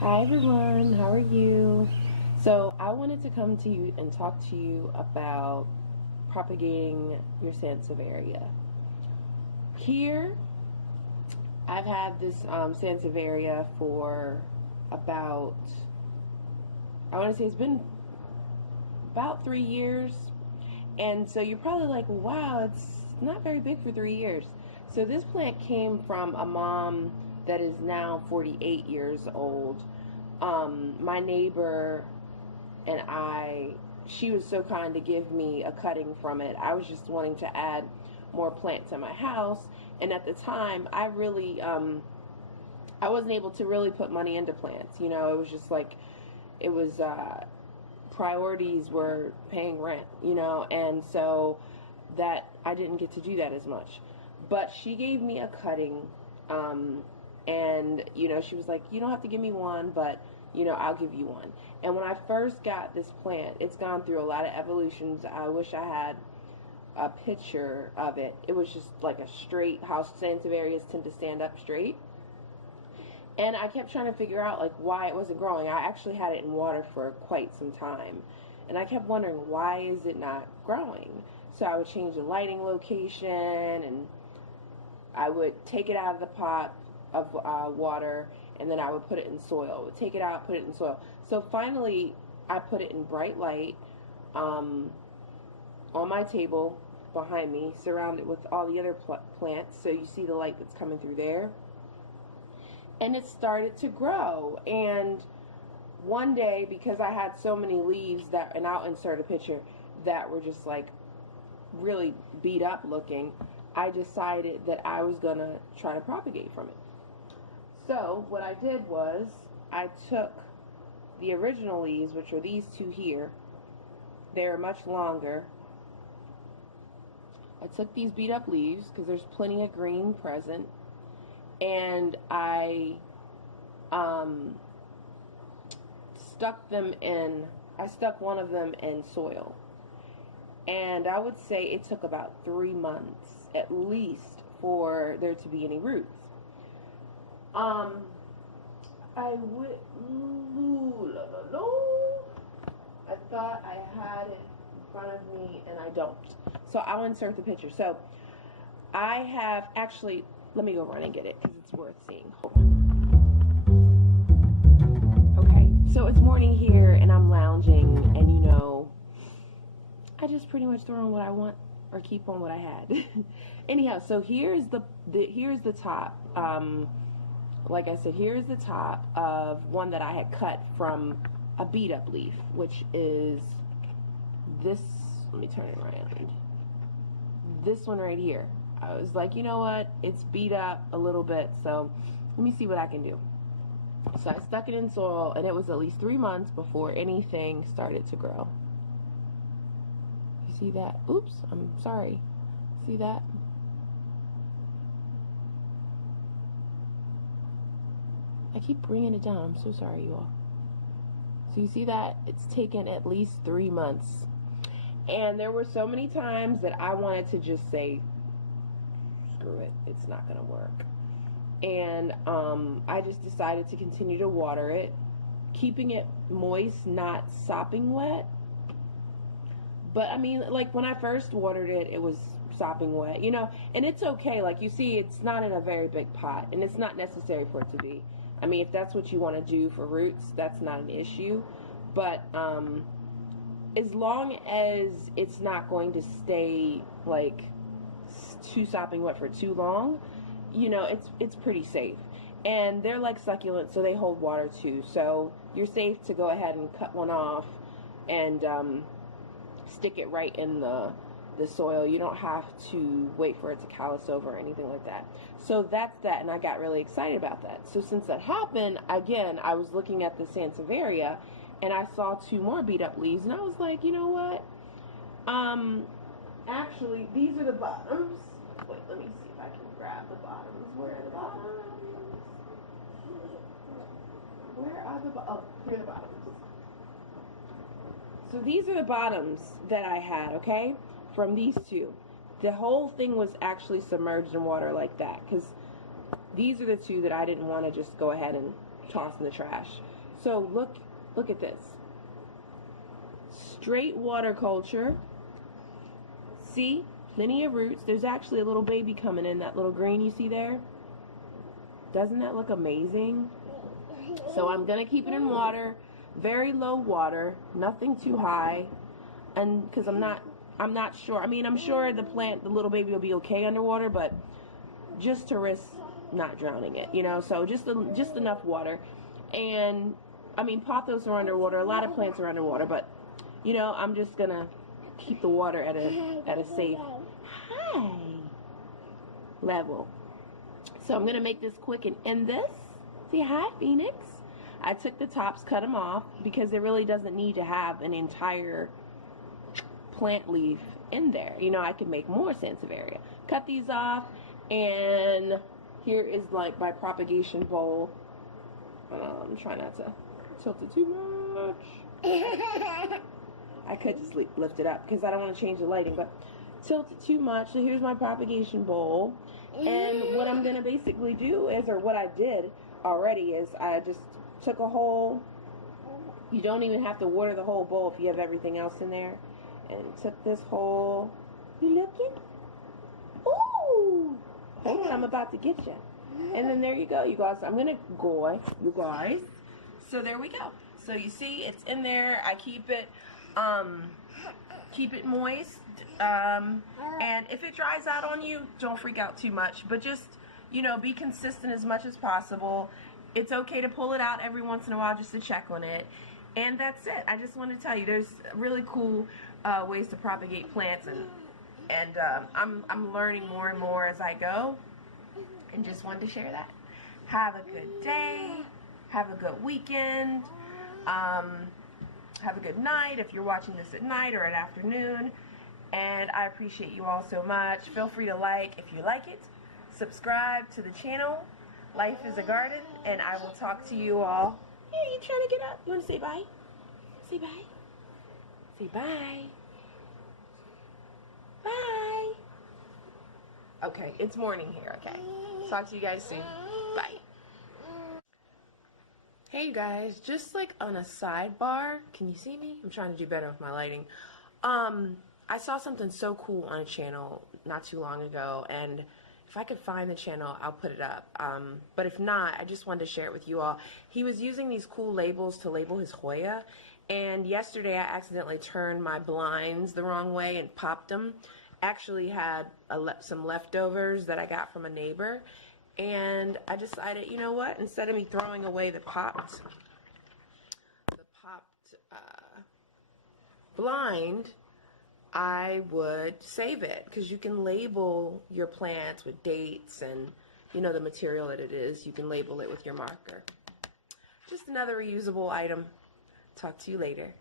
Hi everyone, how are you? So I wanted to come to you and talk to you about propagating your Sanseiveria. Here, I've had this Sanseiveria for about, I want to say it's been about 3 years. And so you're probably like, wow, it's not very big for 3 years. So this plant came from a mom that is now 48 years old. My neighbor and she was so kind to give me a cutting from it. I was just wanting to add more plants in my house, and at the time, I really, I wasn't able to really put money into plants. You know, it was just like, it was, priorities were paying rent, you know, and so that I didn't get to do that as much. But she gave me a cutting, and, you know, she was like, you don't have to give me one, but, you know, I'll give you one. And when I first got this plant, it's gone through a lot of evolutions. I wish I had a picture of it. It was just like a straight, how Sanseiverias tend to stand up straight. And I kept trying to figure out like why it wasn't growing. I actually had it in water for quite some time. And I kept wondering, why is it not growing? So I would change the lighting location, and I would take it out of the pot of water, and then I would put it in soil. I would take it out, put it in soil. So finally, I put it in bright light on my table behind me, surrounded with all the other plants. So you see the light that's coming through there. And it started to grow. And one day, because I had so many leaves that, and I'll insert a picture, that were just like really beat up looking, I decided that I was gonna try to propagate from it. So what I did was I took the original leaves, which are these two here. They're much longer. I took these beat up leaves because there's plenty of green present, and I stuck one of them in soil. And I would say it took about 3 months at least for there to be any roots. I thought I had it in front of me, and I don't. So I'll insert the picture. So I have actually, let me go run and get it because it's worth seeing. Hold on. Okay, so it's morning here, and I'm lounging, and you know, I just pretty much throw on what I want or keep on what I had. Anyhow, so here's the top. Like I said, here's the top of one that I had cut from a beat up leaf, which is this. Let me turn it around. This one right here. I was like, you know what? It's beat up a little bit, so let me see what I can do. So I stuck it in soil, and it was at least 3 months before anything started to grow. You see that? Oops, I'm sorry. See that? I keep bringing it down. I'm so sorry, you all. So you see that? It's taken at least 3 months. And there were so many times that I wanted to just say, screw it, it's not going to work. And I just decided to continue to water it, keeping it moist, not sopping wet. But I mean, like when I first watered it, it was sopping wet, you know, and it's okay. Like you see, it's not in a very big pot, and it's not necessary for it to be. I mean, if that's what you want to do for roots, that's not an issue. But as long as it's not going to stay like too sopping wet for too long, you know, it's pretty safe. And they're like succulents, so they hold water too. So you're safe to go ahead and cut one off and stick it right in the soil. You don't have to wait for it to callus over or anything like that. So that's that, and I got really excited about that. So since that happened, again, I was looking at the Sanseiveria, and I saw 2 more beat up leaves, and I was like, you know what? Actually, these are the bottoms. Wait, let me see if I can grab the bottoms. Where are the bottoms? Where are the bottoms? Oh, here are the bottoms. So these are the bottoms that I had, okay, from these 2. The whole thing was actually submerged in water like that, because these are the 2 that I didn't want to just go ahead and toss in the trash. So look at this. Straight water culture. See? Linear roots. There's actually a little baby coming in, that little green you see there. Doesn't that look amazing? So I'm going to keep it in water, very low water, nothing too high. And because I'm not sure. I mean, I'm sure the little baby will be okay underwater, but just to risk not drowning it, you know. So just enough water. And I mean, pothos are underwater. A lot of plants are underwater, but you know, I'm just going to keep the water at a safe level. So I'm going to make this quick and end this. Say hi, Phoenix. I took the tops, cut them off, because it really doesn't need to have an entire plant leaf in there. You know, I could make more Sansevieria. Cut these off, and here is like my propagation bowl. Try not to tilt it too much. I could just lift it up because I don't want to change the lighting, but tilt it too much. So here's my propagation bowl. And what I'm going to basically do is, or what I did already is, I just took a whole, you don't even have to water the whole bowl if you have everything else in there. And took this whole, you looking? Ooh! Hold on, I'm about to get you. And then there you go, you guys. I'm going to go, you guys. So there we go. So you see, it's in there. I keep it moist. And if it dries out on you, don't freak out too much. But just, you know, be consistent as much as possible. It's okay to pull it out every once in a while just to check on it. And that's it. I just want to tell you, there's really cool ways to propagate plants, and I'm learning more and more as I go. And just wanted to share that. Have a good day. Have a good weekend. Have a good night if you're watching this at night or at afternoon. And I appreciate you all so much. Feel free to like if you like it. Subscribe to the channel. Life is a garden. And I will talk to you all. Here, you trying to get up? You want to say bye? Say bye. Say bye. Bye. Okay, it's morning here, okay? Talk to you guys soon. Bye. Hey you guys, just like on a sidebar, can you see me? I'm trying to do better with my lighting. I saw something so cool on a channel not too long ago, and if I could find the channel, I'll put it up. But if not, I just wanted to share it with you all. He was using these cool labels to label his Hoya, and yesterday I accidentally turned my blinds the wrong way and popped them. Actually had some leftovers that I got from a neighbor, and I decided, you know what, instead of me throwing away the popped blind, I would save it, because you can label your plants with dates and, you know, the material that it is. You can label it with your marker. Just another reusable item. Talk to you later.